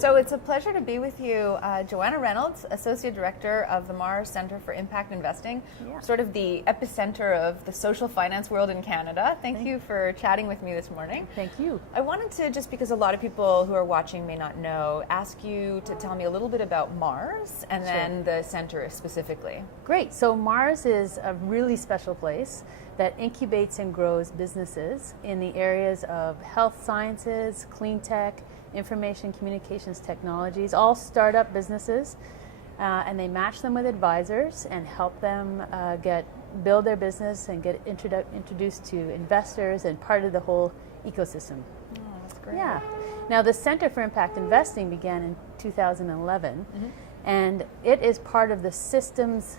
So it's a pleasure to be with you, Joanna Reynolds, Associate Director of the Mars Centre for Impact Investing, sort of the epicenter of the social finance world in Canada. Thank you for chatting with me this morning. Thank you. I wanted to, just because a lot of people who are watching may not know, ask you to tell me a little bit about Mars and then the centre specifically. Great. So Mars is a really special place that incubates and grows businesses in the areas of health sciences, clean tech, information communications technologies, all startup businesses, and they match them with advisors and help them build their business and get introduced to investors and part of the whole ecosystem. Oh, that's great. Yeah. Now the Center for Impact Investing began in 2011, and it is part of the systems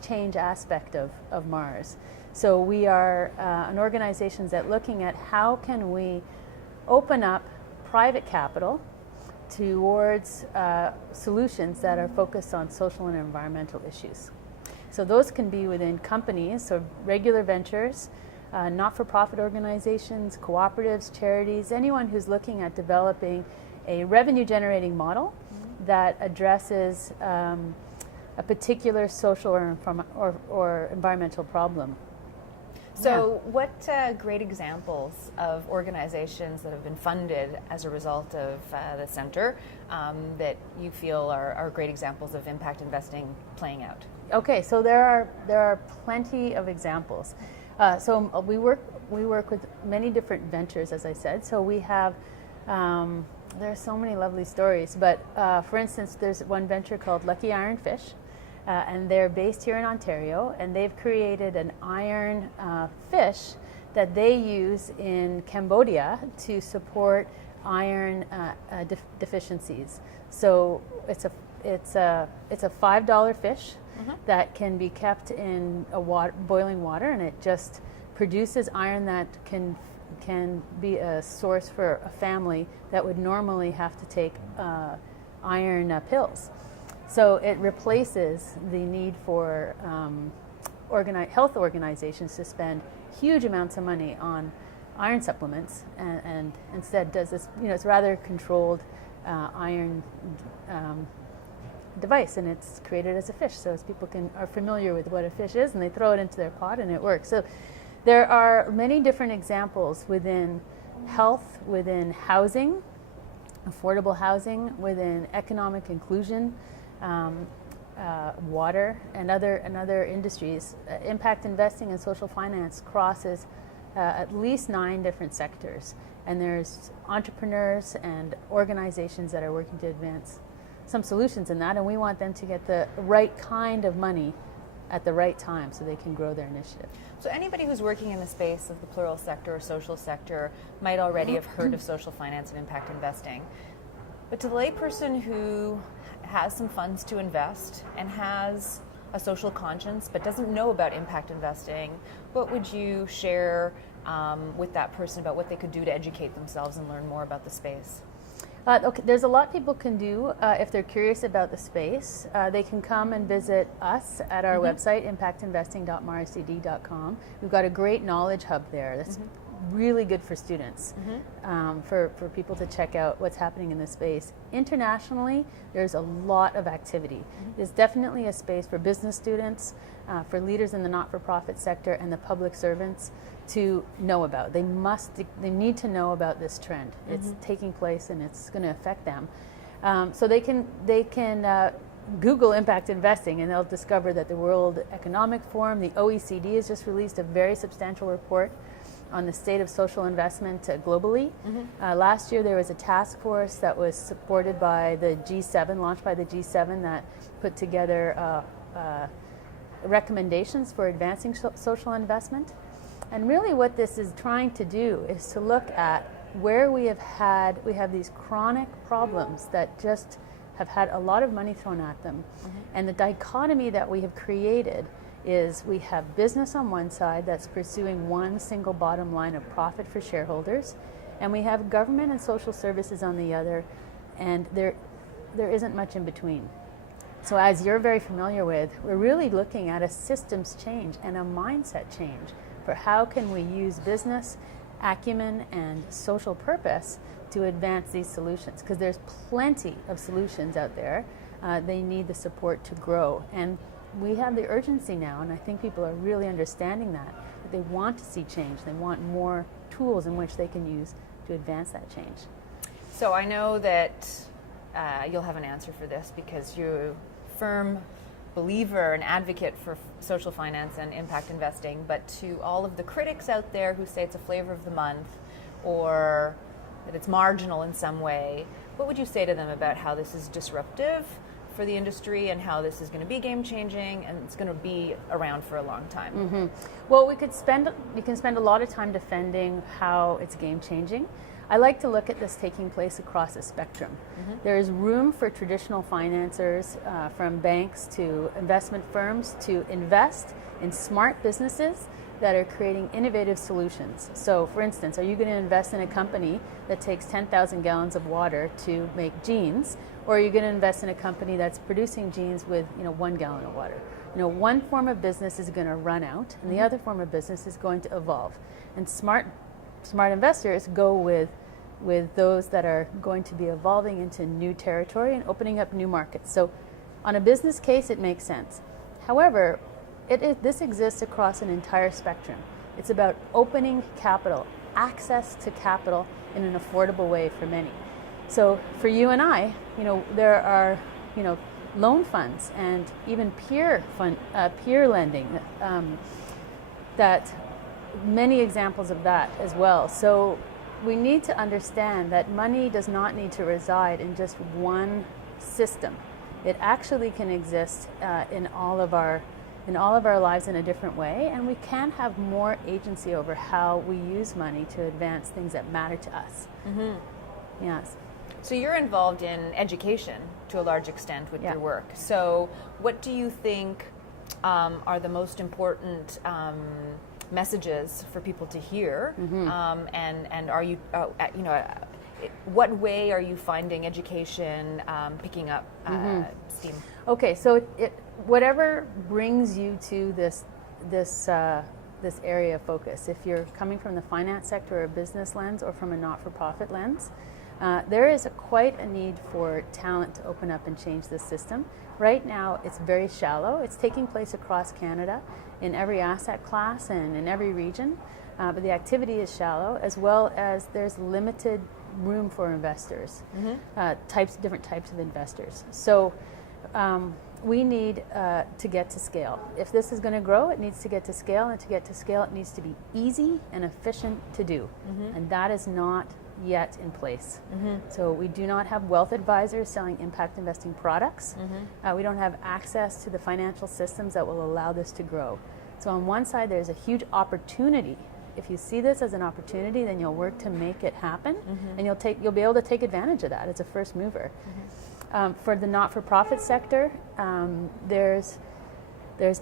change aspect of Mars. So we are an organization that's looking at how can we open up private capital towards solutions that are focused on social and environmental issues. So those can be within companies, so regular ventures, not-for-profit organizations, cooperatives, charities, anyone who's looking at developing a revenue-generating model that addresses a particular social or environmental problem. So what great examples of organizations that have been funded as a result of the centre that you feel are great examples of impact investing playing out? Okay, so there are plenty of examples. So we work with many different ventures, as I said. So we have there are so many lovely stories, but for instance, there's one venture called Lucky Iron Fish. And they're based here in Ontario, and they've created an iron fish that they use in Cambodia to support iron deficiencies. So it's a $5 fish that can be kept in boiling water, and it just produces iron that can be a source for a family that would normally have to take iron pills. So it replaces the need for health organizations to spend huge amounts of money on iron supplements, and instead does this, it's rather controlled iron device, and it's created as a fish. So as people are familiar with what a fish is, and they throw it into their pot and it works. So there are many different examples within health, within housing, affordable housing, within economic inclusion, water, and other industries. Impact investing and social finance crosses at least 9 different sectors, and there's entrepreneurs and organizations that are working to advance some solutions in that, and we want them to get the right kind of money at the right time so they can grow their initiative. So anybody who's working in the space of the plural sector or social sector might already have heard of social finance and impact investing. But to the layperson who has some funds to invest and has a social conscience but doesn't know about impact investing, what would you share with that person about what they could do to educate themselves and learn more about the space? Okay, there's a lot people can do if they're curious about the space. They can come and visit us at our website, impactinvesting.marscd.com. We've got a great knowledge hub there that's really good for students, for people to check out what's happening in this space. Internationally, there's a lot of activity. There's definitely a space for business students, for leaders in the not-for-profit sector, and the public servants to know about. They need to know about this trend. It's taking place and it's going to affect them. So they can Google impact investing, and they'll discover that the World Economic Forum, the OECD, has just released a very substantial report on the state of social investment globally. Last year there was a task force that was supported by the G7, launched by the G7, that put together recommendations for advancing social investment. And really what this is trying to do is to look at where we have these chronic problems that just have had a lot of money thrown at them. And the dichotomy that we have created is we have business on one side that's pursuing one single bottom line of profit for shareholders, and we have government and social services on the other, and there isn't much in between. So as you're very familiar with, we're really looking at a systems change and a mindset change for how can we use business acumen and social purpose to advance these solutions, because there's plenty of solutions out there. They need the support to grow, and we have the urgency now, and I think people are really understanding that they want to see change. They want more tools in which they can use to advance that change. So I know that you'll have an answer for this, because you're a firm believer and advocate for social finance and impact investing, but to all of the critics out there who say it's a flavor of the month or that it's marginal in some way, what would you say to them about how this is disruptive for the industry and how this is going to be game-changing and it's going to be around for a long time? Mm-hmm. Well, we can spend a lot of time defending how it's game-changing. I like to look at this taking place across a spectrum. Mm-hmm. There is room for traditional financiers, from banks to investment firms, to invest in smart businesses that are creating innovative solutions. So, for instance, are you going to invest in a company that takes 10,000 gallons of water to make jeans, or are you going to invest in a company that's producing jeans with 1 gallon of water? One form of business is going to run out, and the other form of business is going to evolve. And smart investors go with those that are going to be evolving into new territory and opening up new markets. So on a business case, it makes sense. However, this exists across an entire spectrum. It's about opening capital, access to capital in an affordable way for many. So for you and I, there are, loan funds and even peer lending, that many examples of that as well. So we need to understand that money does not need to reside in just one system. It actually can exist in all of our lives in a different way, and we can have more agency over how we use money to advance things that matter to us. Mm-hmm. Yes. So you're involved in education to a large extent with your work. So what do you think are the most important messages for people to hear? Mm-hmm. And are you, what way are you finding education picking up steam? Okay, so whatever brings you to this area of focus. If you're coming from the finance sector or a business lens, or from a not-for-profit lens, there is quite a need for talent to open up and change this system. Right now, it's very shallow. It's taking place across Canada in every asset class and in every region, but the activity is shallow, as well as there's limited room for investors, different types of investors. So we need to get to scale. If this is going to grow, it needs to get to scale, and to get to scale, it needs to be easy and efficient to do, and that is not yet in place. So we do not have wealth advisors selling impact investing products. We don't have access to the financial systems that will allow this to grow. So on one side, there's a huge opportunity. If you see this as an opportunity, then you'll work to make it happen, and you'll be able to take advantage of that as a first mover. For the not-for-profit sector, there's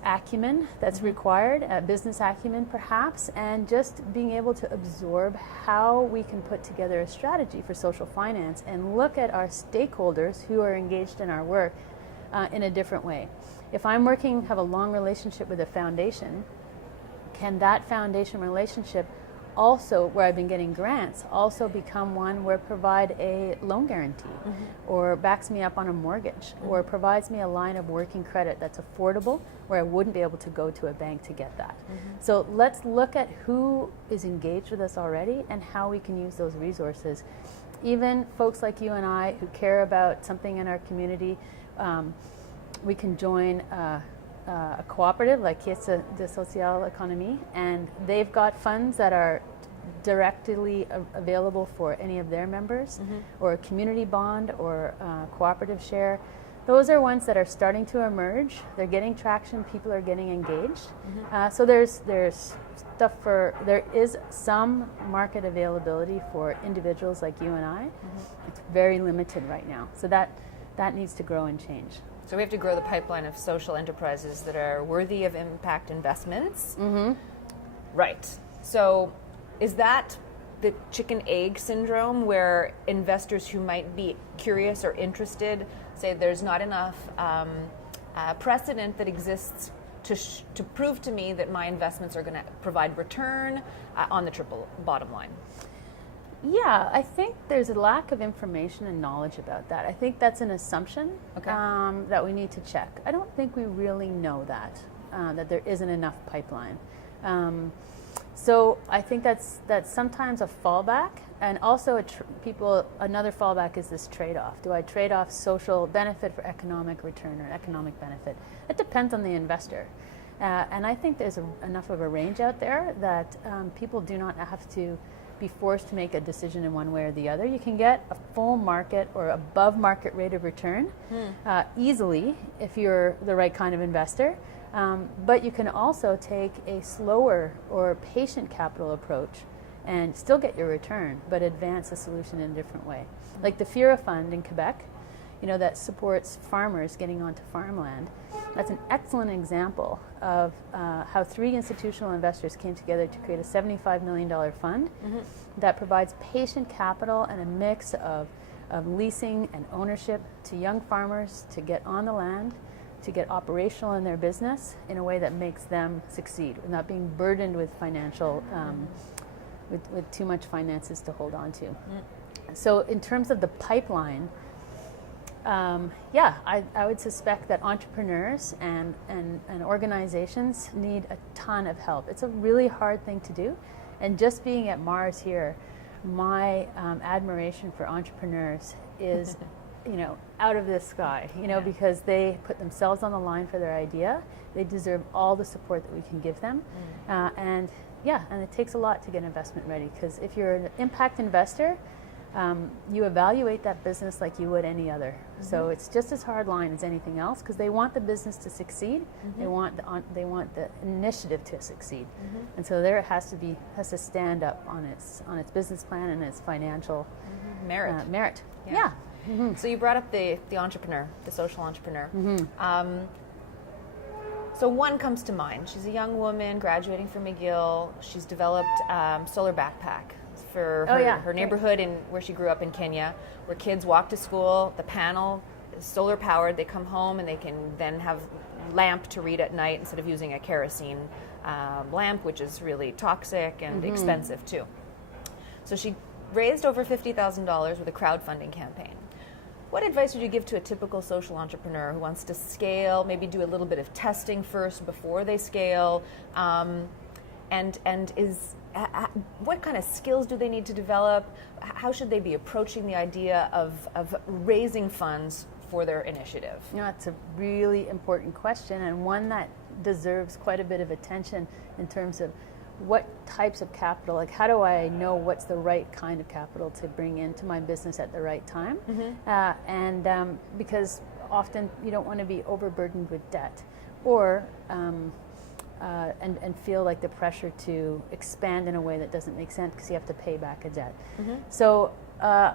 acumen that's required, business acumen perhaps, and just being able to absorb how we can put together a strategy for social finance and look at our stakeholders who are engaged in our work in a different way. If I'm have a long relationship with a foundation, can that foundation relationship also, where I've been getting grants, also become one where provide a loan guarantee, or backs me up on a mortgage, or provides me a line of working credit that's affordable, where I wouldn't be able to go to a bank to get that. So let's look at who is engaged with us already and how we can use those resources. Even folks like you and I who care about something in our community, we can join a cooperative like Caisse de Social Économie, and they've got funds that are directly available for any of their members, or a community bond, or cooperative share. Those are ones that are starting to emerge. They're getting traction. People are getting engaged. So there is some market availability for individuals like you and I. It's very limited right now. So that needs to grow and change. So we have to grow the pipeline of social enterprises that are worthy of impact investments. Right. So is that the chicken-egg syndrome, where investors who might be curious or interested say there's not enough precedent that exists to prove to me that my investments are going to provide return on the triple bottom line? Yeah, I think there's a lack of information and knowledge about that. I think that's an assumption that we need to check. I don't think we really know that there isn't enough pipeline. So I think that's sometimes a fallback, and also another fallback is this trade-off. Do I trade off social benefit for economic return or economic benefit? It depends on the investor. And I think there's enough of a range out there that people do not have to be forced to make a decision in one way or the other. You can get a full market or above market rate of return easily if you're the right kind of investor. But you can also take a slower or patient capital approach and still get your return, but advance the solution in a different way. Like the FIRA fund in Quebec, that supports farmers getting onto farmland. That's an excellent example of how 3 institutional investors came together to create a $75 million fund that provides patient capital and a mix of leasing and ownership to young farmers to get on the land, to get operational in their business in a way that makes them succeed, without being burdened with financial, with too much finances to hold on to. So in terms of the pipeline, I would suspect that entrepreneurs and organizations need a ton of help. It's a really hard thing to do. And just being at Mars here, my admiration for entrepreneurs is out of this sky, because they put themselves on the line for their idea. They deserve all the support that we can give them. And it takes a lot to get investment ready, because if you're an impact investor, you evaluate that business like you would any other. So it's just as hard line as anything else, because they want the business to succeed. They want the initiative to succeed, and so there it has to stand up on its business plan and its financial merit. Yeah. So you brought up the entrepreneur, the social entrepreneur. So one comes to mind. She's a young woman graduating from McGill. She's developed solar backpack for her neighborhood where she grew up in Kenya, where kids walk to school. The panel is solar powered. They come home and they can then have lamp to read at night instead of using a kerosene lamp, which is really toxic and expensive too. So she raised over $50,000 with a crowdfunding campaign. What advice would you give to a typical social entrepreneur who wants to scale, maybe do a little bit of testing first before they scale, what kind of skills do they need to develop? How should they be approaching the idea of raising funds for their initiative? It's a really important question, and one that deserves quite a bit of attention in terms of what types of capital, like how do I know what's the right kind of capital to bring into my business at the right time? Because often you don't want to be overburdened with debt, or and feel like the pressure to expand in a way that doesn't make sense because you have to pay back a debt. So I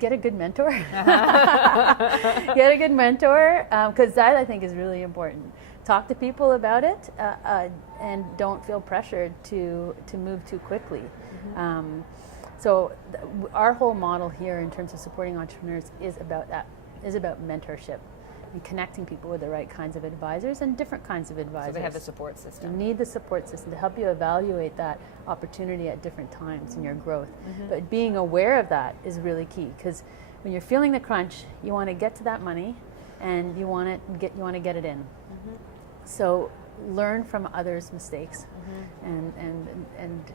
get a good mentor. Get a good mentor, because that I think is really important. Talk to people about it, and don't feel pressured to move too quickly. So our whole model here in terms of supporting entrepreneurs is about that, is about mentorship and connecting people with the right kinds of advisors and different kinds of advisors. So they have the support system. You need the support system to help you evaluate that opportunity at different times in your growth. But being aware of that is really key, because when you're feeling the crunch, you want to get to that money, and you want to get it in. So learn from others' mistakes, and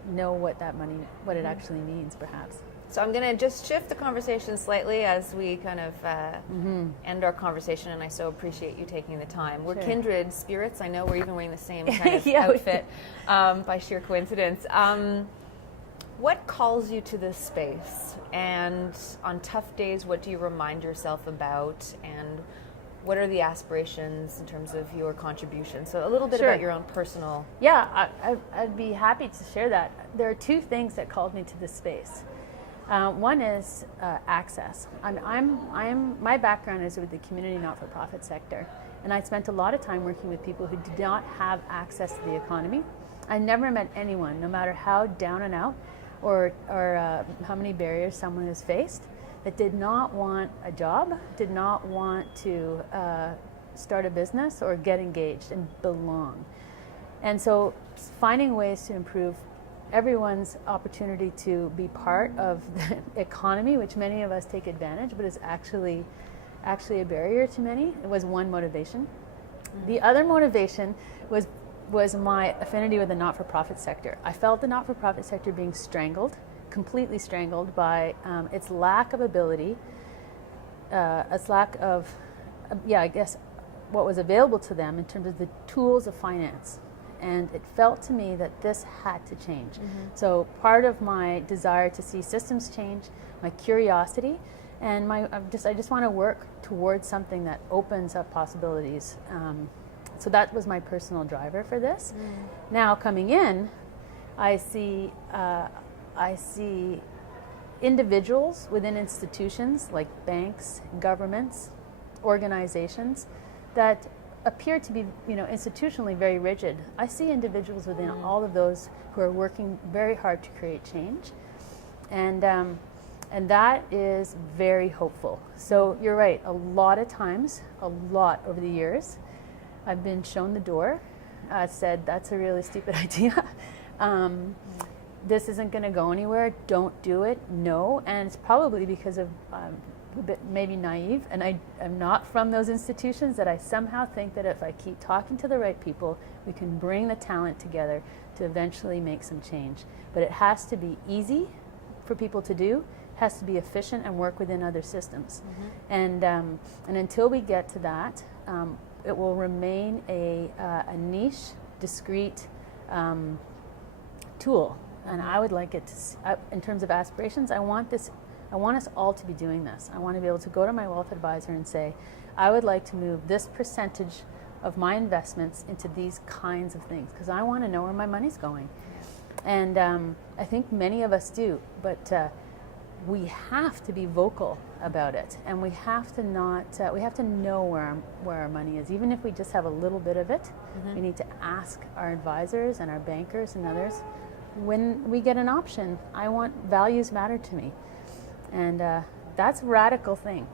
know what that money, what it actually means, perhaps. So I'm going to just shift the conversation slightly as we kind of end our conversation, and I so appreciate you taking the time. We're kindred spirits. I know we're even wearing the same kind of outfit by sheer coincidence. What calls you to this space? And on tough days, what do you remind yourself about? And what are the aspirations in terms of your contribution? So a little bit about your own personal... Yeah, I'd be happy to share that. There are two things that called me to this space. One is access. My background is with the community not-for-profit sector, and I spent a lot of time working with people who did not have access to the economy. I never met anyone, no matter how down and out or how many barriers someone has faced, that did not want a job, did not want to start a business or get engaged and belong. And so finding ways to improve everyone's opportunity to be part of the economy, which many of us take advantage, but is actually a barrier to many, it was one motivation. The other motivation was my affinity with the not-for-profit sector. I felt the not-for-profit sector being strangled, completely strangled by its lack of ability, its lack of, I guess, what was available to them in terms of the tools of finance. And it felt to me that this had to change. So part of my desire to see systems change, my curiosity, and I just want to work towards something that opens up possibilities. So that was my personal driver for this. Now coming in, I see individuals within institutions like banks, governments, organizations that appear to be, institutionally very rigid. I see individuals within all of those who are working very hard to create change, and that is very hopeful. So you're right. A lot over the years, I've been shown the door, said that's a really stupid idea. This isn't going to go anywhere. Don't do it. No, and it's probably because of a bit maybe naive, and I am not from those institutions, that I somehow think that if I keep talking to the right people, we can bring the talent together to eventually make some change. But it has to be easy for people to do, has to be efficient and work within other systems. And until we get to that, it will remain a niche, discrete tool. And I would like it to, in terms of aspirations, I want us all to be doing this. I want to be able to go to my wealth advisor and say, I would like to move this percentage of my investments into these kinds of things, because I want to know where my money's going. And I think many of us do, but we have to be vocal about it, and we have to know where our money is, even if we just have a little bit of it. We need to ask our advisors and our bankers and others, when we get an option, I want values matter to me. And that's a radical thing,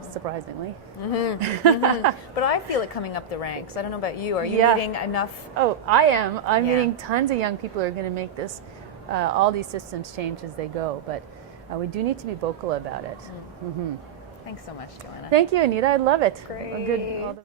surprisingly. But I feel it coming up the ranks. I don't know about you. Are you meeting enough? Oh, I am. I'm meeting tons of young people who are going to make this, all these systems change as they go. But we do need to be vocal about it. Thanks so much, Joanna. Thank you, Anita. I love it. Great.